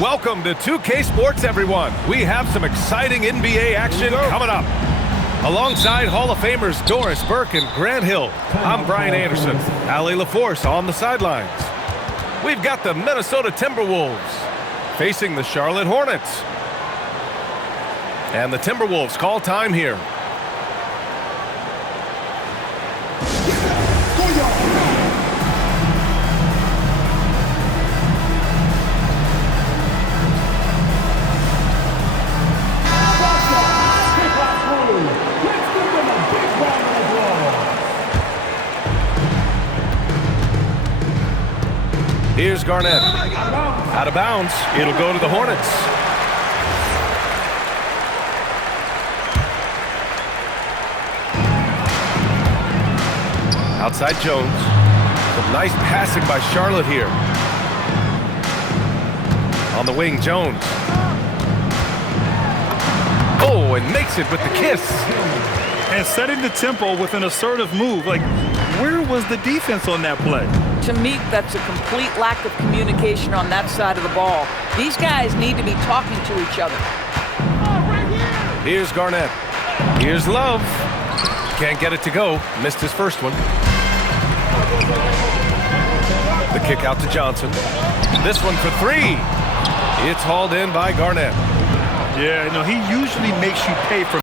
Welcome to 2K Sports, everyone. We have some exciting NBA action coming up. Alongside Hall of Famers Doris Burke and Grant Hill, I'm Brian Anderson. Allie LaForce on the sidelines. We've got the Minnesota Timberwolves facing the Charlotte Hornets. And the Timberwolves call time here. Here's Garnett. Out of bounds. It'll go to the Hornets. Outside Jones. Some nice passing by Charlotte here. On the wing, Jones. Oh, and makes it with the kiss. And setting the tempo with an assertive move. Like, where was the defense on that play? To me, that's a complete lack of communication on that side of the ball. These guys need to be talking to each other. Here's Garnett. Here's Love. Can't get it to go. Missed his first one. The kick out to Johnson. This one for three. It's hauled in by Garnett. Yeah, you know, he usually makes you pay for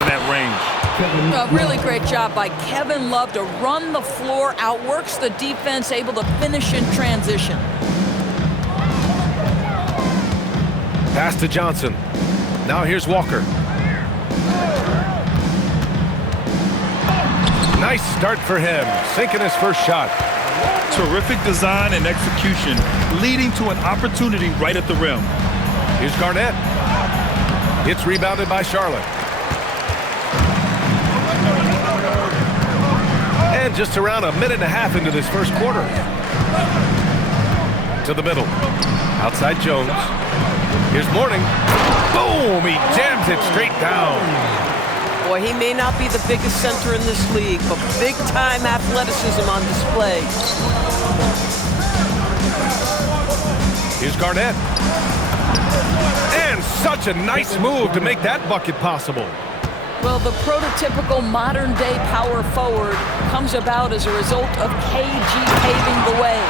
that range. A really great job by Kevin Love to run the floor, outworks the defense, able to finish in transition. Pass to Johnson. Now here's Walker. Nice start for him, sinking his first shot. Terrific design and execution, leading to an opportunity right at the rim. Here's Garnett. It's rebounded by Charlotte. And just around a minute and a half into this first quarter. To the middle. Outside Jones. Here's Mourning. Boom! He jams it straight down. Boy, he may not be the biggest center in this league, but big-time athleticism on display. Here's Garnett. And such a nice move to make that bucket possible. Well, the prototypical modern-day power forward comes about as a result of KG paving the way.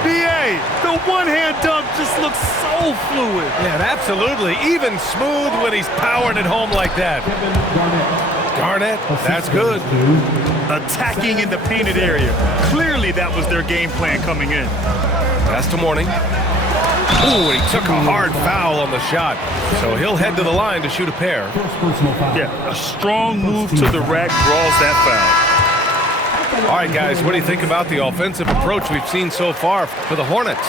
BA, the one-hand dunk just looks so fluid. Yeah, absolutely. Even smooth when he's powering it home like that. Garnett, that's good. Attacking in the painted area. Clearly that was their game plan coming in. Pass to Mourning. Ooh, and he took a hard foul on the shot. So he'll head to the line to shoot a pair. Yeah, a strong move to the rack draws that foul. All right, guys, what do you think about the offensive approach we've seen so far for the Hornets?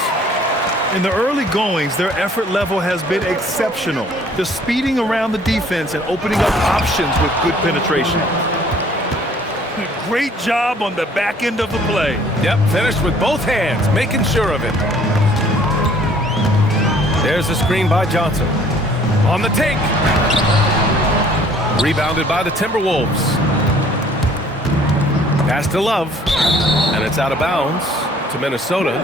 In the early goings, their effort level has been exceptional. They're speeding around the defense and opening up options with good penetration. Great job on the back end of the play. Yep, finished with both hands, making sure of it. There's the screen by Johnson. On the take. Rebounded by the Timberwolves. Pass to Love. And it's out of bounds to Minnesota.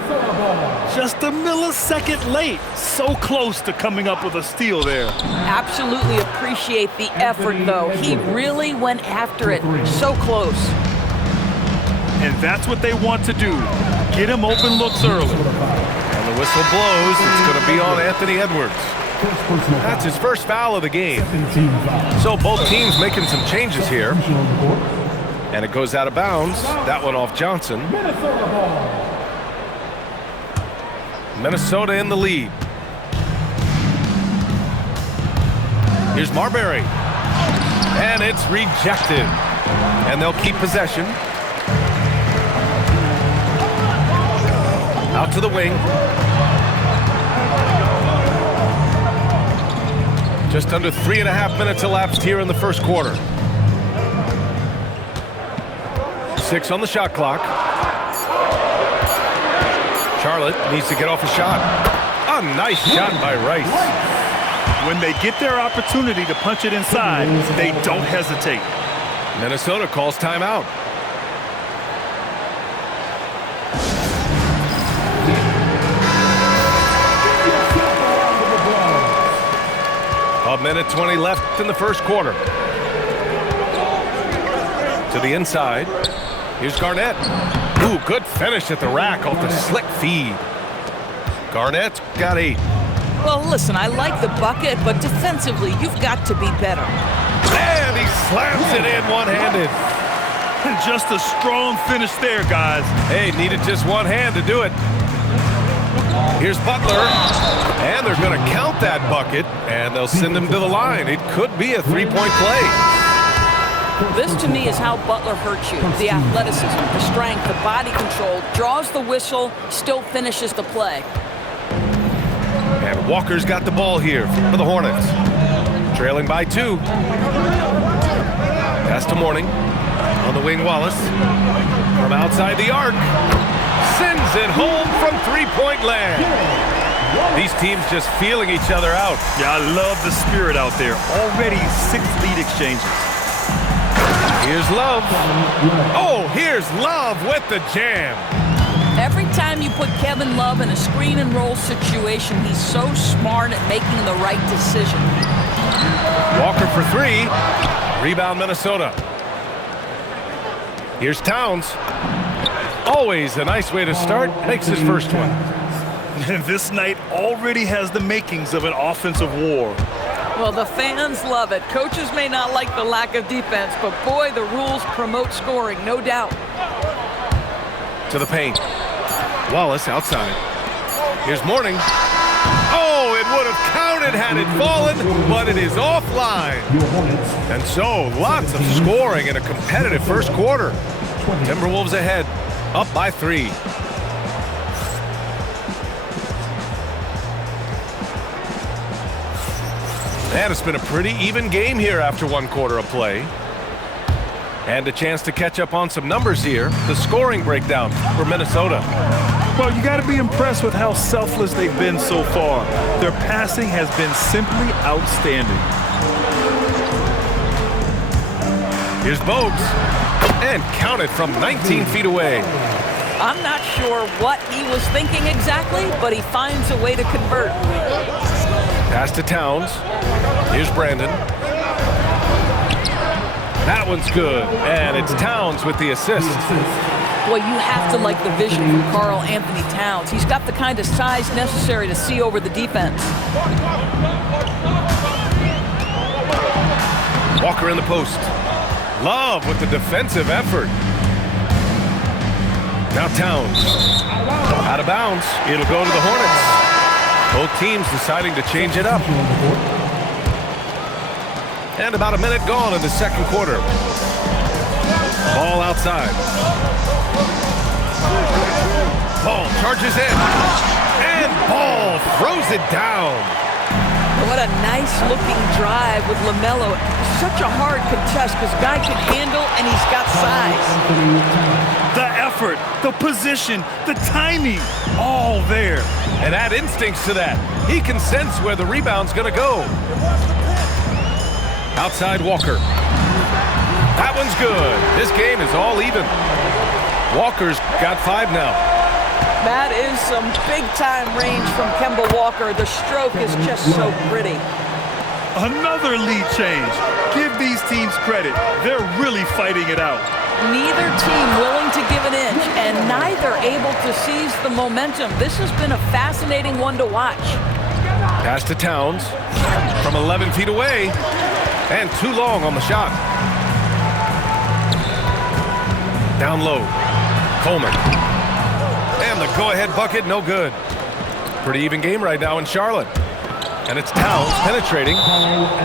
Just a millisecond late. So close to coming up with a steal there. Absolutely appreciate the effort, though. He really went after it. So close. And that's what they want to do. Get him open looks early. And the whistle blows. It's going to be on Anthony Edwards. That's his first foul of the game. So both teams making some changes here. And it goes out of bounds. That one off Johnson. Minnesota in the lead. Here's Marbury. And it's rejected. And they'll keep possession. Out to the wing. Just under 3.5 minutes elapsed here in the first quarter. 6 on the shot clock. Charlotte needs to get off a shot. A nice shot by Rice. When they get their opportunity to punch it inside, they don't hesitate. Minnesota calls timeout. minute 20 left in the first quarter. To the inside. Here's Garnett. Ooh, good finish at the rack off the slick feed. Garnett got 8. Well, listen, I like the bucket, but defensively, you've got to be better. And he slams it in one-handed. Just a strong finish there, guys. Hey, needed just one hand to do it. Here's Butler. And they're going to count that bucket, and they'll send him to the line. It could be a three-point play. This, to me, is how Butler hurts you. The athleticism, the strength, the body control, draws the whistle, still finishes the play. And Walker's got the ball here for the Hornets. Trailing by 2. Pass to Mourning. On the wing, Wallace. From outside the arc. Sends it home from three-point land. These teams just feeling each other out. Yeah, I love the spirit out there. Already 6 lead exchanges. Here's Love. Oh, here's Love with the jam. Every time you put Kevin Love in a screen and roll situation, he's so smart at making the right decision. Walker for 3. Rebound, Minnesota. Here's Towns. Always a nice way to start. Makes his first one. This night already has the makings of an offensive war. Well, the fans love it. Coaches may not like the lack of defense, but boy, the rules promote scoring, no doubt. To the paint. Wallace outside. Here's Mourning. Oh, it would have counted had it fallen, but it is offline. And so, lots of scoring in a competitive first quarter. Timberwolves ahead, up by 3. And it's been a pretty even game here after 1 quarter of play. And a chance to catch up on some numbers here. The scoring breakdown for Minnesota. Well, you got to be impressed with how selfless they've been so far. Their passing has been simply outstanding. Here's Bogues. And counted from 19 feet away. I'm not sure what he was thinking exactly, but he finds a way to convert. Pass to Towns. Here's Brandon. That one's good, and it's Towns with the assist. Boy, you have to like the vision from Karl Anthony Towns. He's got the kind of size necessary to see over the defense. Walker in the post. Love with the defensive effort. Now Towns. Out of bounds. It'll go to the Hornets. Both teams deciding to change it up. And about a minute gone in the second quarter. Ball outside. Ball charges in. And Ball throws it down. What a nice-looking drive with LaMelo. Such a hard contest because guy can handle and he's got size. The effort, the position, the timing, all there. And add instincts to that. He can sense where the rebound's going to go. Outside Walker. That one's good. This game is all even. Walker's got 5 now. That is some big-time range from Kemba Walker. The stroke is just so pretty. Another lead change. Give these teams credit. They're really fighting it out. Neither team willing to give an inch, and neither able to seize the momentum. This has been a fascinating one to watch. Pass to Towns from 11 feet away, and too long on the shot. Down low, Coleman. And the go-ahead bucket, no good. Pretty even game right now in Charlotte. And it's Towns penetrating.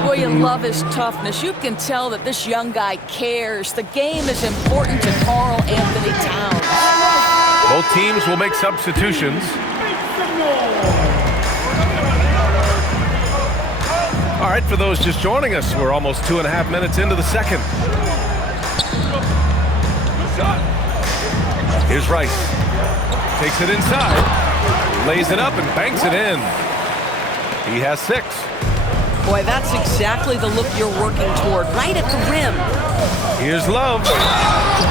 Boy, you love his toughness. You can tell that this young guy cares. The game is important to Karl Anthony Towns. Both teams will make substitutions. All right, for those just joining us, we're almost 2.5 minutes into the second. Here's Rice. Takes it inside, lays it up and banks it in. He has 6. Boy, that's exactly the look you're working toward, right at the rim. Here's Love.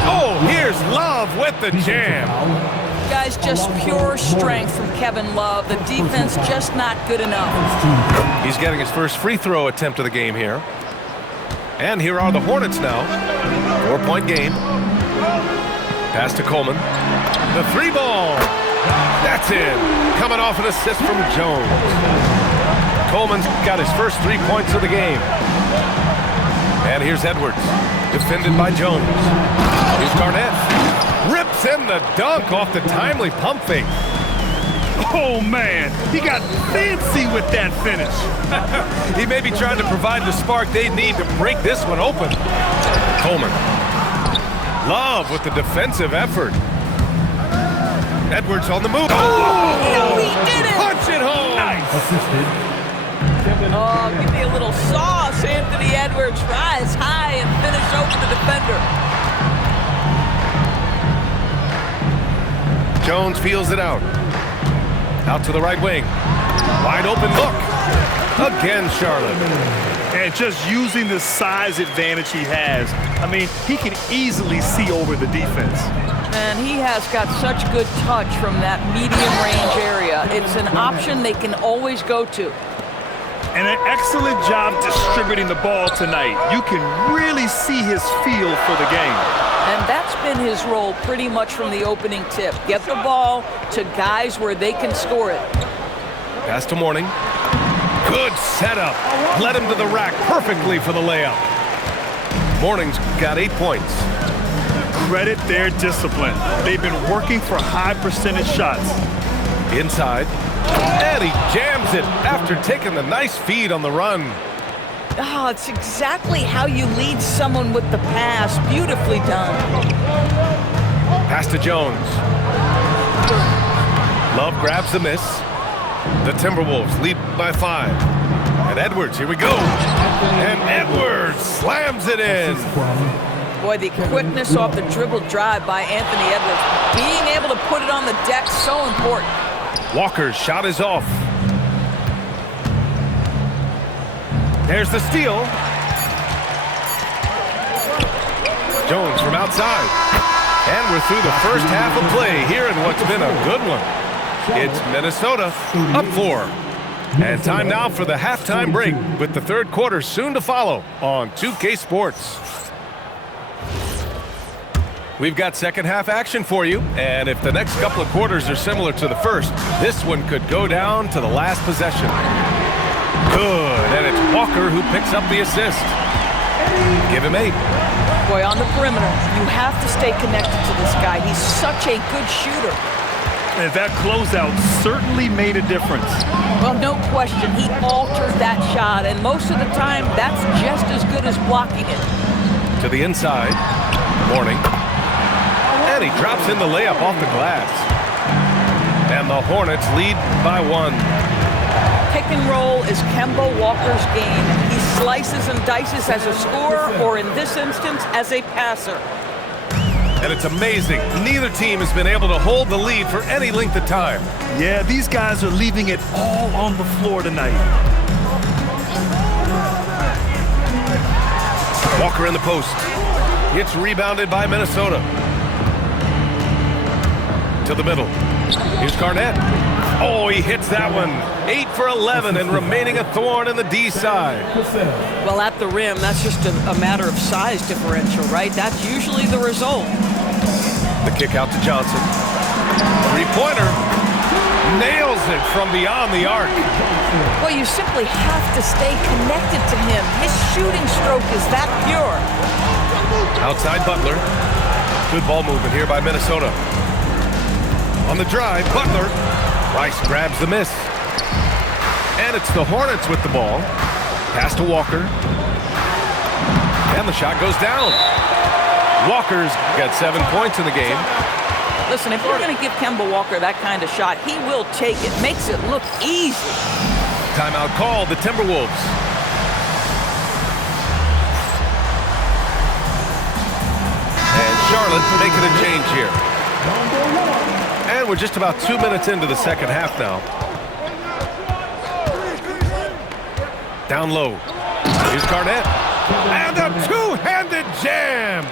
Oh, here's Love with the jam. Guys, just pure strength from Kevin Love. The defense just not good enough. He's getting his first free throw attempt of the game here. And here are the Hornets now. 4-point game. Pass to Coleman. The three ball. That's in. Coming off an assist from Jones. Coleman's got his first 3 points of the game. And here's Edwards. Defended by Jones. Here's Garnett. Rips in the dunk off the timely pump fake. Oh, man. He got fancy with that finish. He may be trying to provide the spark they need to break this one open. Coleman. Love with the defensive effort. Edwards on the move. Oh! No, he did it! Punch it home! Nice. Oh, give me a little sauce. Anthony Edwards rise high and finish over the defender. Jones feels it out. Out to the right wing. Wide open look. Again, Charlotte. And just using the size advantage he has. I mean, he can easily see over the defense. And he has got such good touch from that medium range area. It's an option they can always go to. And an excellent job distributing the ball tonight. You can really see his feel for the game. And that's been his role pretty much from the opening tip. Get the ball to guys where they can score it. Pass to Mourning. Good setup. Led him to the rack perfectly for the layup. Mourning's got 8 points. Credit their discipline. They've been working for high percentage shots. Inside. And he jams it after taking the nice feed on the run. Oh, it's exactly how you lead someone with the pass. Beautifully done. Pass to Jones. Love grabs the miss. The Timberwolves lead by 5. And Edwards, here we go. And Edwards slams it in. Boy, the quickness off the dribble drive by Anthony Edwards. Being able to put it on the deck, so important. Walker's shot is off. There's the steal. Jones from outside. And we're through the first half of play here in what's been a good one. It's Minnesota up 4. And time now for the halftime break with the third quarter soon to follow on 2K Sports. We've got second half action for you, and if the next couple of quarters are similar to the first, this one could go down to the last possession. Good, and it's Walker who picks up the assist. Give him 8. Boy, on the perimeter, you have to stay connected to this guy. He's such a good shooter. And that closeout certainly made a difference. Well, no question, he altered that shot, and most of the time, that's just as good as blocking it. To the inside, Mourning. And he drops in the layup off the glass. And the Hornets lead by 1. Pick and roll is Kemba Walker's game. He slices and dices as a scorer, or in this instance, as a passer. And it's amazing. Neither team has been able to hold the lead for any length of time. Yeah, these guys are leaving it all on the floor tonight. Walker in the post. Gets rebounded by Minnesota. To the middle. Here's Garnett. Oh, he hits that one. 8 for 11 and remaining a thorn in the D side. Well, at the rim, that's just a matter of size differential, right? That's usually the result. The kick out to Johnson. Three-pointer. Nails it from beyond the arc. Well, you simply have to stay connected to him. His shooting stroke is that pure. Outside Butler. Good ball movement here by Minnesota. On the drive, Butler. Rice grabs the miss. And it's the Hornets with the ball. Pass to Walker. And the shot goes down. Walker's got 7 points in the game. Listen, if you're going to give Kemba Walker that kind of shot, he will take it. Makes it look easy. Timeout called, the Timberwolves. And Charlotte making a change here. And we're just about 2 minutes into the second half now. Down low. Here's Garnett. And a two-handed jam.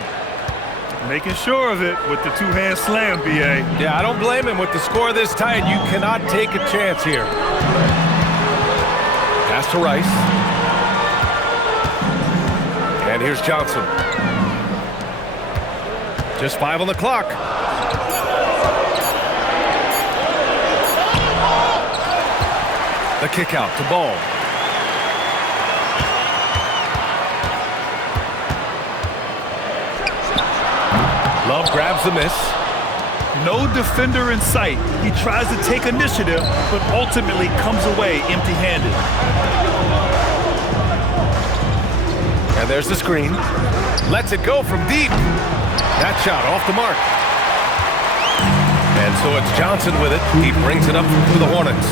Making sure of it with the two-hand slam, B.A. Yeah, I don't blame him. With the score this tight, you cannot take a chance here. Pass to Rice. And here's Johnson. Just 5 on the clock. The kick out to Ball. Love grabs the miss. No defender in sight. He tries to take initiative, but ultimately comes away empty-handed. And there's the screen. Lets it go from deep. That shot off the mark. And so it's Johnson with it. He brings it up for the Hornets.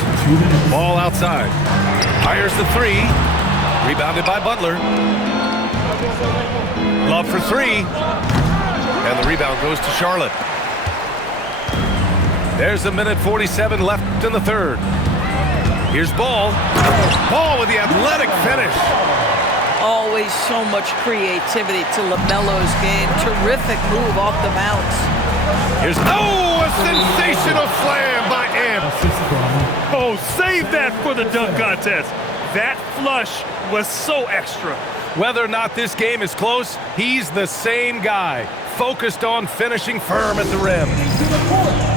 Ball outside. Fires the 3. Rebounded by Butler. Love for 3. And the rebound goes to Charlotte. There's a minute 47 left in the third. Here's Ball. Ball with the athletic finish. Always so much creativity to LaMelo's game. Terrific move off the bounce. Here's a sensational slam by Amp. Oh, save that for the dunk contest. That flush was so extra. Whether or not this game is close, he's the same guy, focused on finishing firm at the rim.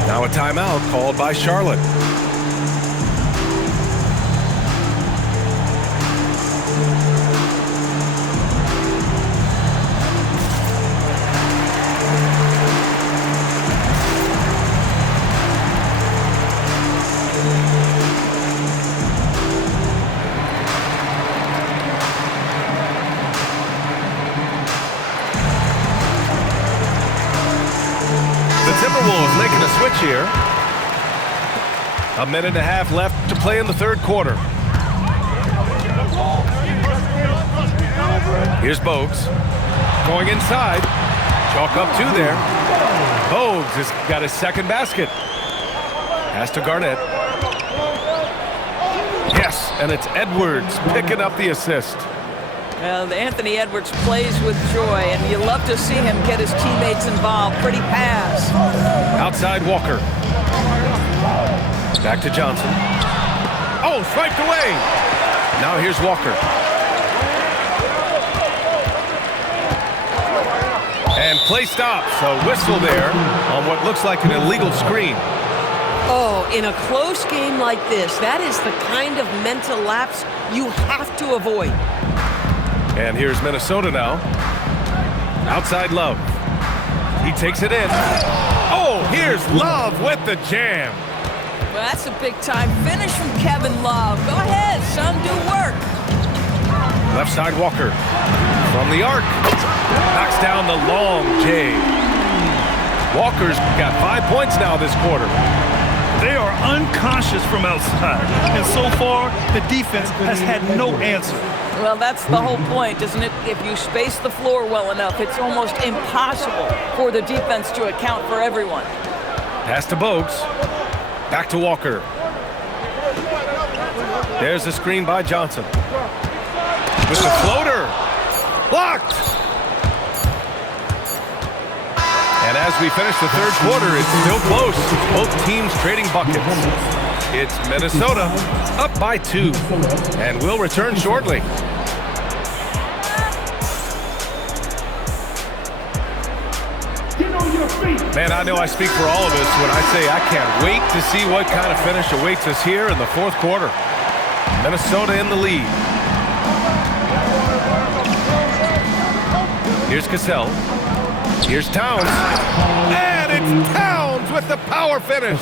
Now a timeout called by Charlotte. Timberwolves making a switch here. A minute and a half left to play in the third quarter. Here's Bogues. Going inside. Chalk up 2 there. Bogues has got his second basket. Pass to Garnett. Yes, and it's Edwards picking up the assist. Well, Anthony Edwards plays with joy, and you love to see him get his teammates involved. Pretty pass. Outside Walker. Back to Johnson. Oh, swiped away. Now here's Walker. And play stops. A whistle there on what looks like an illegal screen. Oh, in a close game like this, that is the kind of mental lapse you have to avoid. And here's Minnesota now. Outside Love. He takes it in. Oh, here's Love with the jam. Well, that's a big-time finish from Kevin Love. Go ahead, son, do work. Left side Walker. From the arc. Knocks down the long J. Walker's got 5 points now this quarter. They are unconscious from outside, and so far, the defense has had no answer. Well, that's the whole point, isn't it? If you space the floor well enough, it's almost impossible for the defense to account for everyone. Pass to Bogues. Back to Walker. There's a screen by Johnson. With the floater. Blocked! And as we finish the third quarter, it's still close. Both teams trading buckets. It's Minnesota up by 2. And we'll return shortly. Man, I know I speak for all of us when I say I can't wait to see what kind of finish awaits us here in the fourth quarter. Minnesota in the lead. Here's Cassell. Here's Towns. And it's Towns with the power finish.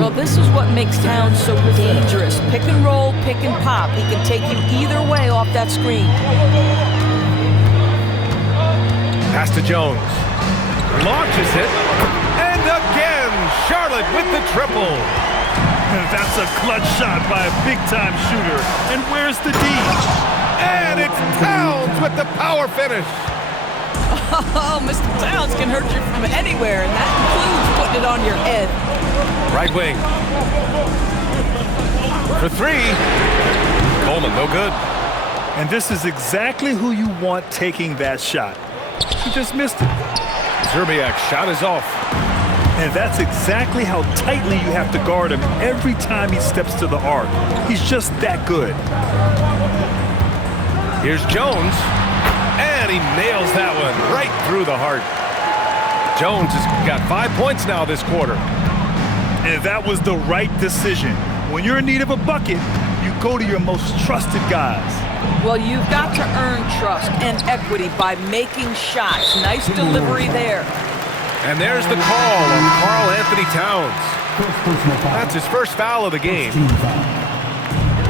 Well, this is what makes Towns so dangerous. Pick and roll, pick and pop. He can take you either way off that screen. Pass to Jones. Launches it. And again, Charlotte with the triple. That's a clutch shot by a big-time shooter. And where's the D? And it's Towns with the power finish. Oh, Mr. Towns can hurt you from anywhere, and that includes putting it on your head. Right wing. For 3. Coleman, no good. And this is exactly who you want taking that shot. He just missed it. Zerbiak's shot is off. And that's exactly how tightly you have to guard him every time he steps to the arc. He's just that good. Here's Jones, and he nails that one right through the heart. Jones has got 5 points now this quarter. And that was the right decision. When you're in need of a bucket, you go to your most trusted guys. Well, you've got to earn trust and equity by making shots. Nice delivery there. And there's the call on Karl Anthony Towns. That's his first foul of the game.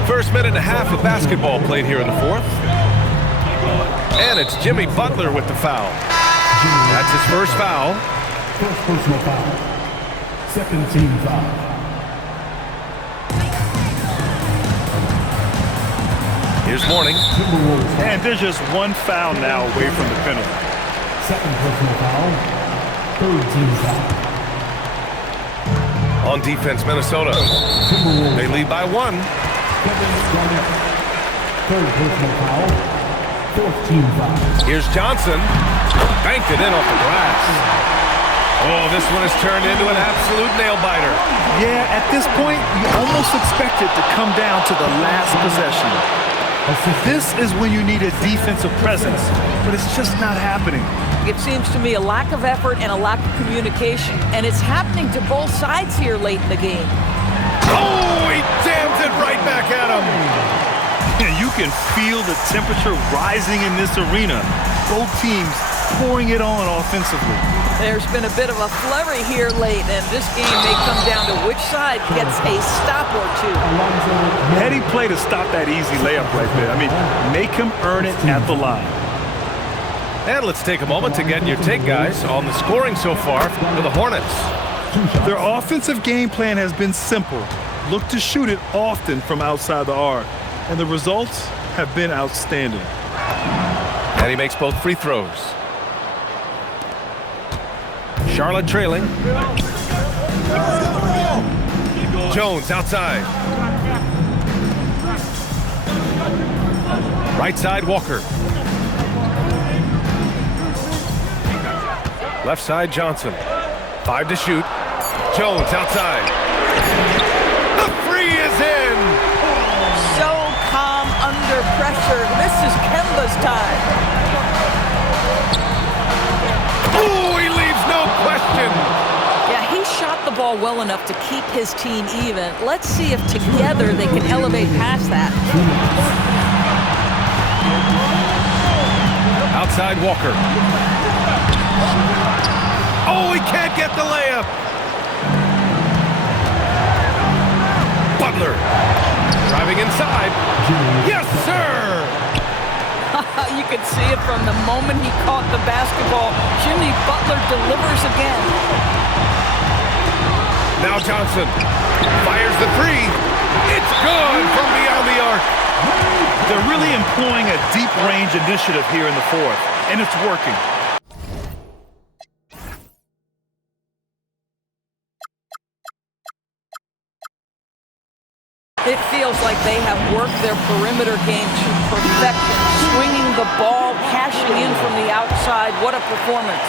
First minute and a half of basketball played here in the fourth. And it's Jimmy Butler with the foul. That's his first foul. First personal foul. Second team foul. Here's Mourning. And there's just one foul now away from the penalty. Second personal foul. Third team foul. On defense, Minnesota. They lead by 1. Third personal foul. Fourth team foul. Here's Johnson. Banked it in off the glass. Oh, this one has turned into an absolute nail-biter. Yeah, at this point, you almost expect it to come down to the last possession. This is when you need a defensive presence, but it's just not happening. It seems to me a lack of effort and a lack of communication, and it's happening to both sides here late in the game. Oh, he jams it right back at him. And you can feel the temperature rising in this arena. Both teams pouring it on offensively. There's been a bit of a flurry here late, and this game may come down to which side gets a stop or two. Heady play to stop that easy layup right there. I mean, make him earn it at the line. And let's take a moment to get your take, guys, on the scoring so far for the Hornets. Their offensive game plan has been simple. Look to shoot it often from outside the arc. And the results have been outstanding. And he makes both free throws. Charlotte trailing. Jones outside. Right side, Walker. Left side, Johnson. 5 to shoot. Jones outside. The free is in. So calm under pressure. This is Kemba's time. Oh, he leaves no question. Yeah, he shot the ball well enough to keep his team even. Let's see if together they can elevate past that. Outside, Walker. Oh, he can't get the layup. Butler. Driving inside. Yes, sir! You could see it from the moment he caught the basketball. Jimmy Butler delivers again. Now Johnson fires the three. It's good from beyond the arc. They're really employing a deep range initiative here in the fourth, and it's working. It feels like they have worked their perimeter game to perfection. Swinging the ball, cashing in from the outside. What a performance.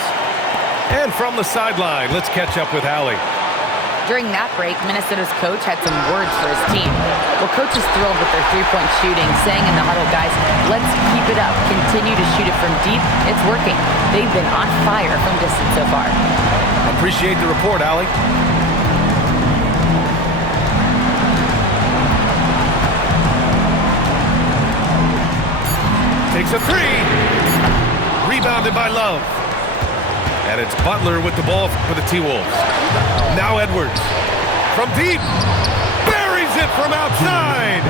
And from the sideline, let's catch up with Allie. During that break, Minnesota's coach had some words for his team. Well, coach is thrilled with their three-point shooting, saying in the huddle, guys, let's keep it up. Continue to shoot it from deep. It's working. They've been on fire from distance so far. Appreciate the report, Allie. Takes a three. Rebounded by Love. And it's Butler with the ball for the T-Wolves. Now Edwards. From deep. Buries it from outside.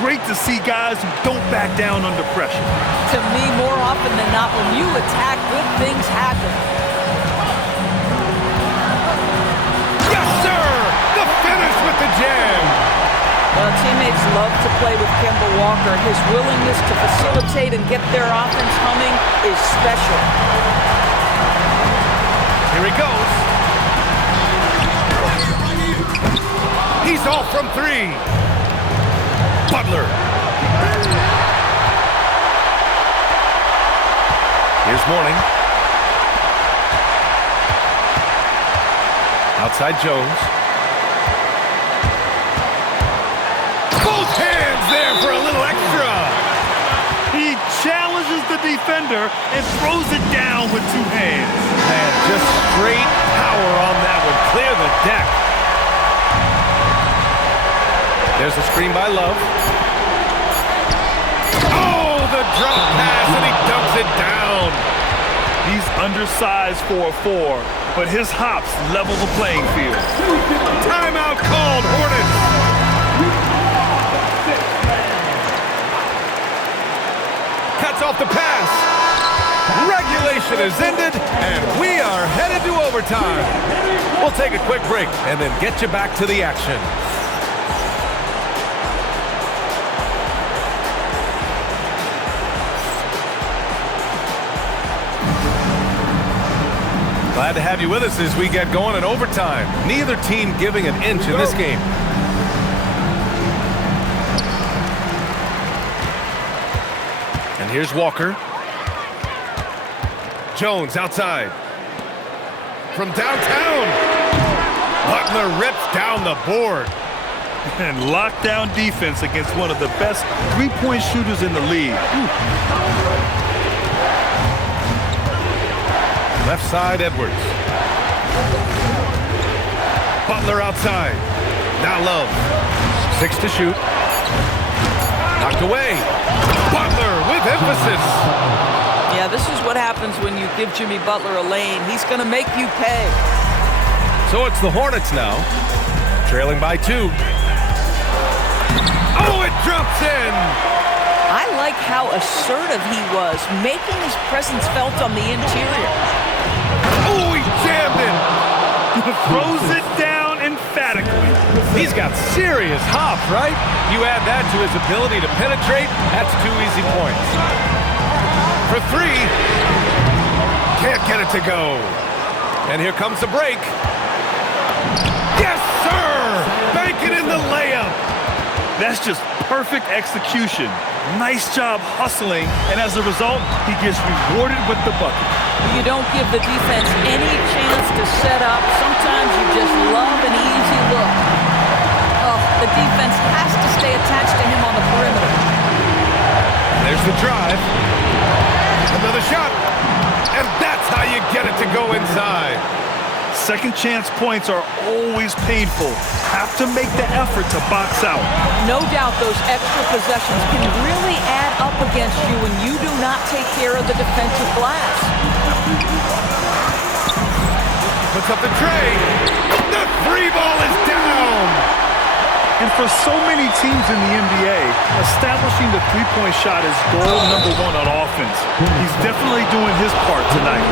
Great to see guys who don't back down under pressure. To me, more often than not, when you attack, good things happen. Yes, sir! The finish with the jam. Well, teammates love to play with Kemba Walker. His willingness to facilitate and get their offense humming is special. Here he goes. He's off from three. Butler. Here's Mourning. Outside Jones. Both hands there for a little extra. He challenges the defender and throws it down with two hands. And just straight power on that one. Clear the deck. There's a screen by Love. Oh, the drop pass, and he dumps it down. He's undersized for a 4, but his hops level the playing field. Timeout called, Hornets. Cuts off the pass. Regulation is ended, and we are headed to overtime. We'll take a quick break and then get you back to the action. Glad to have you with us as we get going in overtime. Neither team giving an inch in this game. And here's Walker. Jones outside. From downtown. Butler rips down the board. And lockdown defense against one of the best three-point shooters in the league. Left side, Edwards. Butler outside. Now Love. 6 to shoot. Knocked away. Butler with emphasis. Yeah, this is what happens when you give Jimmy Butler a lane. He's going to make you pay. So it's the Hornets now. Trailing by 2. Oh, it drops in. I like how assertive he was, making his presence felt on the interior. Oh, he jammed it. Throws it down emphatically. He's got serious hop, right? You add that to his ability to penetrate, that's 2 easy points. For 3. Can't get it to go. And here comes the break. Yes, sir! Bank it in the layup. That's just perfect execution. Nice job hustling, and as a result, he gets rewarded with the bucket. You don't give the defense any chance to set up. Sometimes you just love an easy look. Oh, the defense has to stay attached to him on the perimeter. There's the drive. Another shot. And that's how you get it to go inside. Second chance points are always painful. Have to make the effort to box out. No doubt those extra possessions can really add up against you when you do not take care of the defensive glass. Puts up the tray. The 3 ball is down. And for so many teams in the NBA, establishing the three-point shot is goal number 1 on offense. He's definitely doing his part tonight.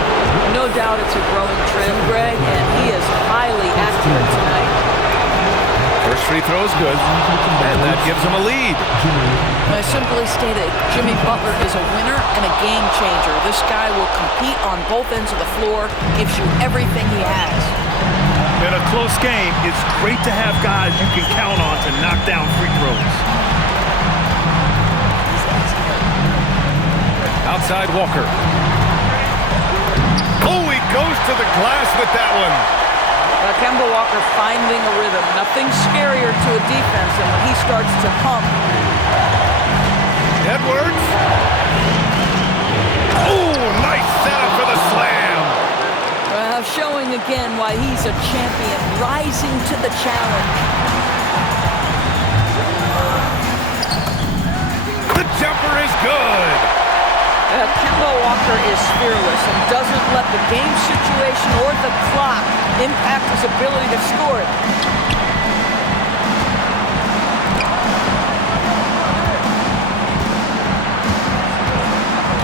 No doubt it's a growing trend, Greg, and he is highly accurate tonight. First free throw is good, and that gives him a lead. I simply stated, Jimmy Butler is a winner and a game changer. This guy will compete on both ends of the floor, gives you everything he has. In a close game, it's great to have guys you can count on to knock down free throws. Outside Walker. Oh, he goes to the glass with that one. Kemba Walker finding a rhythm. Nothing scarier to a defense than when he starts to hum. Edwards. Oh, nice setup for the slam. Showing again why he's a champion, rising to the challenge. The jumper is good. Kemba Walker is fearless and doesn't let the game situation or the clock impact his ability to score it.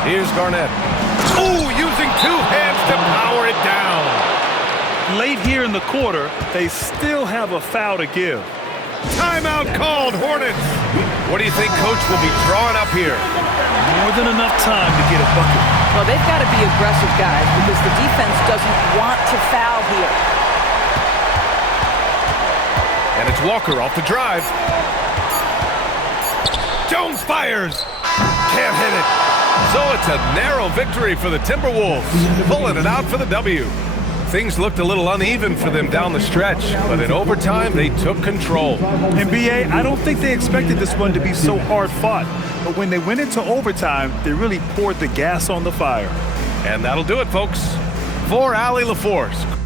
Here's Garnett. Oh, using 2 hands to power it down. Late here in the quarter, they still have a foul to give. Timeout called, Hornets. What do you think Coach will be drawing up here? More than enough time to get a bucket. Well, they've got to be aggressive, guys, because the defense doesn't want to foul here. And it's Walker off the drive. Jones fires. Can't hit it. So it's a narrow victory for the Timberwolves, pulling it out for the W. Things looked a little uneven for them down the stretch, but in overtime, they took control. NBA, I don't think they expected this one to be so hard-fought, but when they went into overtime, they really poured the gas on the fire. And that'll do it, folks. For Allie LaForce,